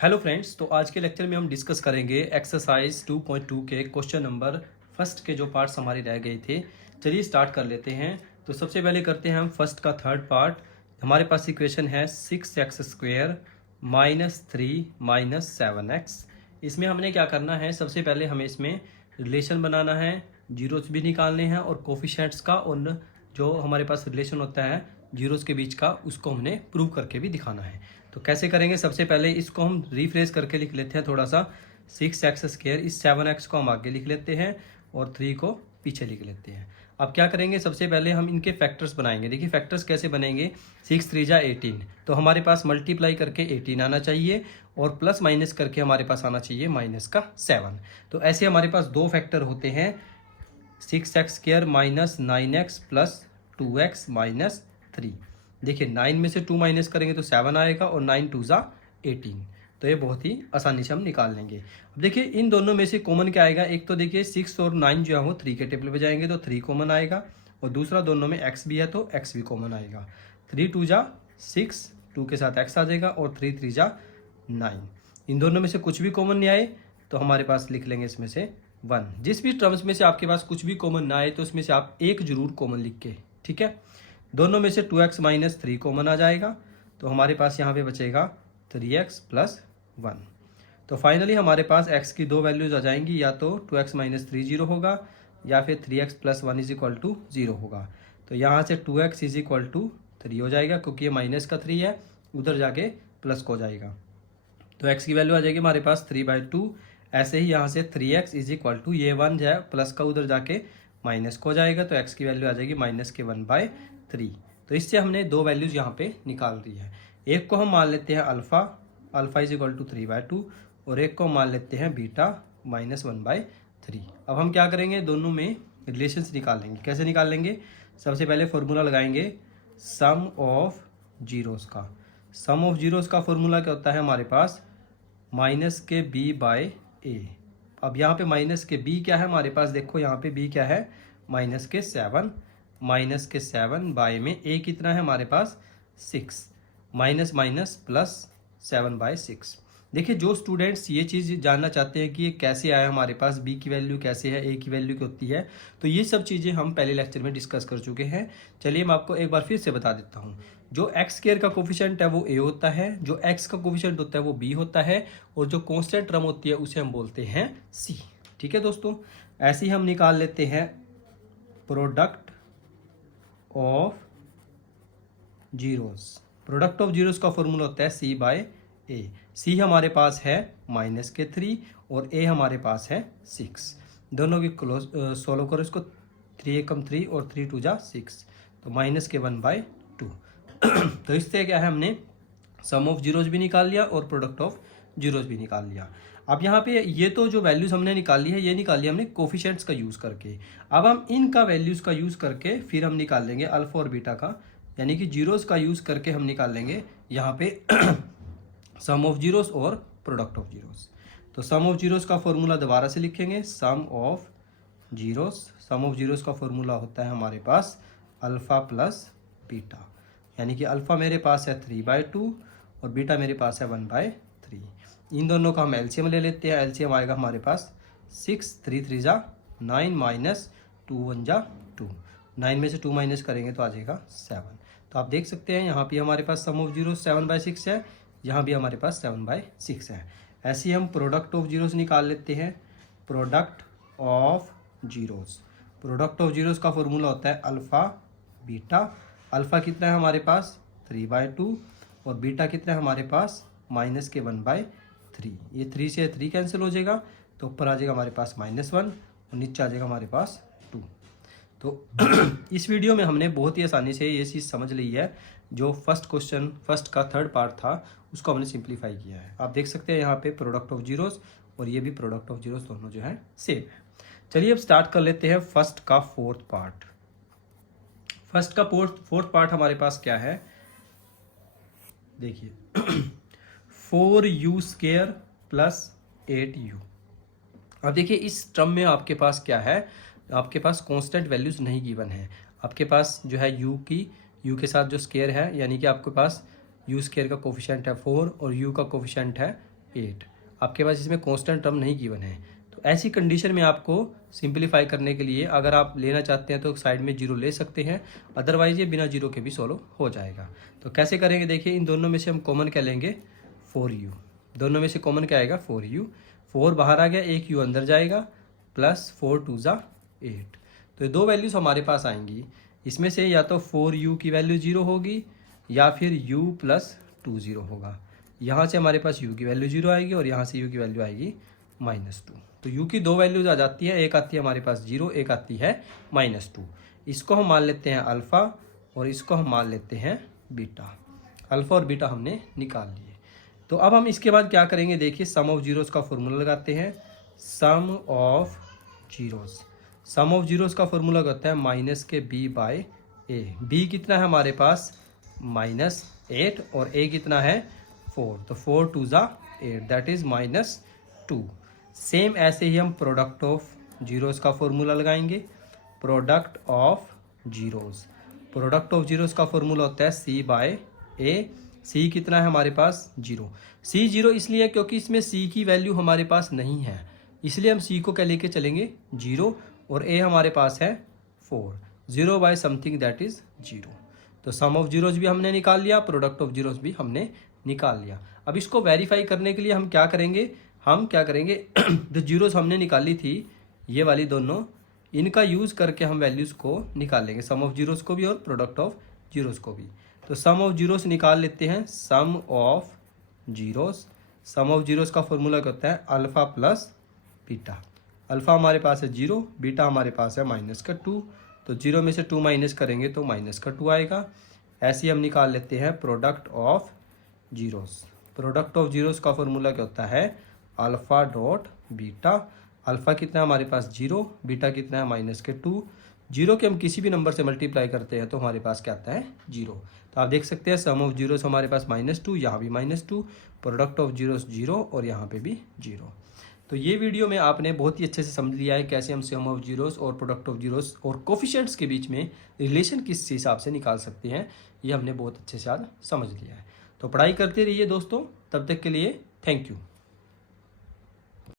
Hello friends, तो आज के लेक्चर में हम डिस्कस करेंगे एक्सरसाइज 2.2 के क्वेश्चन नंबर फर्स्ट के जो पार्ट्स हमारे रह गए थे। चलिए स्टार्ट कर लेते हैं। तो सबसे पहले करते हैं हम फर्स्ट का थर्ड पार्ट। हमारे पास इक्वेशन है 6x² - 3 - 7x। इसमें हमने क्या करना है, सबसे पहले हमें इसमें रिलेशन बनाना है, जीरोस भी निकालने हैं और कोफिशिएंट्स का और जो हमारे पास रिलेशन होता है जीरोस के बीच का उसको हमने प्रूव करके भी दिखाना है। तो कैसे करेंगे, सबसे पहले इसको हम रिफ्रेश करके लिख लेते हैं थोड़ा सा। 6x², इस 7x को हम आगे लिख लेते हैं और 3 को पीछे लिख लेते हैं। अब क्या करेंगे, सबसे पहले हम इनके फैक्टर्स बनाएंगे। देखिए फैक्टर्स कैसे बनेंगे, 6 3 जा 18, तो हमारे पास मल्टीप्लाई करके 18 आना चाहिए और प्लस माइनस करके हमारे पास आना चाहिए माइनस का 7। तो ऐसे हमारे पास दो फैक्टर होते हैं, 6x² - 9x प्लस 2x - 3। देखिए 9 में से 2 माइनस करेंगे तो 7 आएगा और 9 2 जा 18। तो ये बहुत ही आसानी से हम निकाल लेंगे। अब देखिए इन दोनों में से कॉमन क्या आएगा, एक तो देखिए 6 और 9 जो है वो 3 के टेबल पे जाएंगे तो 3 कॉमन आएगा और दूसरा दोनों में x भी है तो x भी कॉमन आएगा। 3 2 जा 6, 2 के साथ x आ जाएगा और 3 3 जा 9। इन दोनों में से कुछ भी कॉमन नहीं आए तो हमारे पास लिख लेंगे इसमें से 1। जिस भी टर्म्स में से आपके पास कुछ भी कॉमन ना आए तो उसमें से आप एक जरूर कॉमन लिख के, ठीक है। दोनों में से 2x - 3 कॉमन आ जाएगा तो हमारे पास यहाँ पे बचेगा 3x + 1। तो फाइनली हमारे पास x की दो वैल्यूज आ जाएंगी, या तो 2x - 3 0 होगा या फिर 3x + 1 = 0 होगा। तो यहाँ से 2x = 3 हो जाएगा क्योंकि ये माइनस का 3 है, उधर जाके प्लस को जाएगा तो x की वैल्यू आ जाएगी हमारे पास 3/2। ऐसे ही यहाँ से 3x = ये 1 जो है प्लस का उधर जाके माइनस को जाएगा तो x की वैल्यू आ जाएगी -1/3। तो इससे हमने दो वैल्यूज यहाँ पे निकाल दी है। एक को हम मान लेते हैं अल्फा = 3/2 और एक को मान लेते हैं बीटा -1/3। अब हम क्या करेंगे, दोनों में रिलेशंस निकाल लेंगे। कैसे निकाल लेंगे, सबसे पहले फॉर्मूला लगाएंगे सम ऑफ जीरोस का। सम ऑफ जीरोस का फॉर्मूला क्या होता है हमारे पास, -b/a। अब यहाँ पे माइनस के b क्या है हमारे पास, देखो यहाँ पे b क्या है -7। -7 बाय में a कितना है हमारे पास 6, माइनस माइनस प्लस 7/6। देखिए जो स्टूडेंट्स ये चीज़ जानना चाहते हैं कि ये कैसे आया हमारे पास, b की वैल्यू कैसे है, a की वैल्यू क्या होती है, तो ये सब चीज़ें हम पहले लेक्चर में डिस्कस कर चुके हैं। चलिए मैं आपको एक बार फिर से बता देता हूँ। जो x² का कोफिशिएंट है वो a होता है, जो x का कोफिशिएंट होता है वो b होता है और जो कांस्टेंट टर्म होती है उसे हम बोलते हैं c। ठीक है दोस्तों, ऐसे ही हम निकाल लेते हैं product of zeros. Product of zeros का फॉर्मूला होता है c/a। c हमारे पास है -3 और a हमारे पास है 6। दोनों की सोल्व करो इसको, 3 एकम 3 और 3 2 जा 6 तो -1/2। तो इससे क्या है, हमने सम ऑफ जीरोस भी निकाल लिया और प्रोडक्ट ऑफ जीरोस भी निकाल लिया। अब यहाँ पे ये तो जो वैल्यूज हमने निकाली है ये निकाली हमने कोफिशिएंट्स का यूज़ करके। अब हम इनका वैल्यूज़ का यूज़ करके फिर हम निकाल लेंगे अल्फा और बीटा का, यानी कि जीरोस का यूज़ करके हम निकाल लेंगे यहाँ पे सम ऑफ जीरोस और प्रोडक्ट ऑफ जीरोस। तो सम ऑफ जीरोस का फॉर्मूला दोबारा से लिखेंगे, sum of zeros. Sum of zeros का फॉर्मूला होता है हमारे पास अल्फा प्लस बीटा, यानी कि अल्फा मेरे पास है 3/2 और बीटा मेरे पास है 1/3। इन दोनों का हम एलसीएम ले लेते हैं। एलसीएम आएगा हमारे पास 6 3 3 जा 9 -2 1 जा 2। 9 में से 2 माइनस करेंगे तो आ जाएगा 7। तो आप देख सकते हैं यहाँ पे हमारे पास सम ऑफ जीरो 7/6 है, यहाँ भी हमारे पास 7/6 है। ऐसे ही हम प्रोडक्ट ऑफ जीरोस निकाल लेते हैं। Product of zeros, product of zeros का फॉर्मूला होता है अल्फ़ा बीटा। अल्फ़ा कितना है हमारे पास 3/2 और बीटा कितना है हमारे पास -1/3। ये 3 से 3 कैंसिल हो जाएगा तो ऊपर आ जाएगा हमारे पास -1 और नीचे आ जाएगा हमारे पास 2। तो इस वीडियो में हमने बहुत ही आसानी से ये चीज़ समझ ली है। जो फर्स्ट का थर्ड पार्ट था उसको हमने सिंप्लीफाई किया है। आप देख सकते हैं यहाँ पे प्रोडक्ट ऑफ जीरोस और ये भी प्रोडक्ट ऑफ जीरोस दोनों जो है सेम है। चलिए अब स्टार्ट कर लेते हैं फर्स्ट का फोर्थ पार्ट। फर्स्ट का फोर्थ पार्ट हमारे पास क्या है, देखिए 4u² + 8u। अब देखिए इस टर्म में आपके पास क्या है, आपके पास कांस्टेंट वैल्यूज नहीं गिवन है। आपके पास जो है u के साथ जो स्केयर है, यानी कि आपके पास u² का कोफिशिएंट है 4 और u का कोफिशिएंट है 8। आपके पास इसमें कांस्टेंट टर्म नहीं गिवन है। तो ऐसी कंडीशन में आपको सिंपलीफाई करने के लिए अगर आप लेना चाहते हैं तो साइड में 0 ले सकते हैं, अदरवाइज ये बिना 0 के भी सॉल्व हो जाएगा। तो कैसे करेंगे देखिए, इन दोनों में से हम कॉमन क्या लेंगे, 4u। दोनों में से कॉमन क्या आएगा, 4u। 4 बाहर आ गया, एक u अंदर जाएगा, प्लस 4 2 ज़ा 8। तो ये दो वैल्यूज़ हमारे पास आएंगी। इसमें से या तो 4u की वैल्यू 0 होगी या फिर u प्लस 2 0 होगा। यहाँ से हमारे पास u की वैल्यू 0 आएगी और यहाँ से u की वैल्यू आएगी -2। तो u की दो वैल्यूज आ जाती है, एक आती है हमारे पास 0, एक आती है -2। इसको हम मान लेते हैं अल्फ़ा और इसको हम मान लेते हैं बीटा। अल्फ़ा और बीटा हमने निकाल लिए। तो अब हम इसके बाद क्या करेंगे देखिए, सम ऑफ जीरोस का फॉर्मूला लगाते हैं। Sum of zeros, sum of zeros का फॉर्मूला होता है माइनस के b बाय a। b कितना है हमारे पास -8 और a कितना है 4। तो 4 2 ज़ा 8, दैट इज -2। सेम ऐसे ही हम प्रोडक्ट ऑफ जीरोस का फॉर्मूला लगाएंगे। Product of zeros, product of zeros का फॉर्मूला होता है c बाय a। c कितना है हमारे पास 0। c 0 इसलिए क्योंकि इसमें c की वैल्यू हमारे पास नहीं है, इसलिए हम c को क्या लेके चलेंगे 0, और a हमारे पास है 4। 0 बाय समथिंग दैट इज 0। तो सम ऑफ जीरोस भी हमने निकाल लिया, प्रोडक्ट ऑफ जीरोस भी हमने निकाल लिया। अब इसको वेरीफाई करने के लिए हम क्या करेंगे, जो जीरोस हमने निकाली थी ये वाली दोनों, इनका यूज़ करके हम वैल्यूज़ को निकालेंगे, सम ऑफ जीरोस को भी और प्रोडक्ट ऑफ जीरोस को भी। तो सम ऑफ जीरोस निकाल लेते हैं। Sum of zeros, sum of zeros का फॉर्मूला क्या होता है, अल्फ़ा प्लस बीटा। अल्फ़ा हमारे पास है 0, बीटा हमारे पास है -2। तो 0 में से 2 माइनस करेंगे तो -2 आएगा। ऐसे ही हम निकाल लेते हैं product of zeros. Product of zeros का फॉर्मूला क्या होता है, अल्फ़ा डॉट बीटा। अल्फ़ा कितना है हमारे पास 0, बीटा कितना है -2। 0 के हम किसी भी नंबर से मल्टीप्लाई करते हैं तो हमारे पास क्या आता है 0। तो आप देख सकते हैं सम ऑफ जीरोस हमारे पास -2, यहाँ भी -2, प्रोडक्ट ऑफ जीरोस 0 और यहाँ पे भी 0। तो ये वीडियो में आपने बहुत ही अच्छे से समझ लिया है कैसे हम सम ऑफ जीरोस और प्रोडक्ट ऑफ जीरोस और कोफिशिएंट्स के बीच में रिलेशन किस हिसाब से निकाल सकते हैं, ये हमने बहुत अच्छे से आज समझ लिया है। तो पढ़ाई करते रहिए दोस्तों, तब तक के लिए थैंक यू।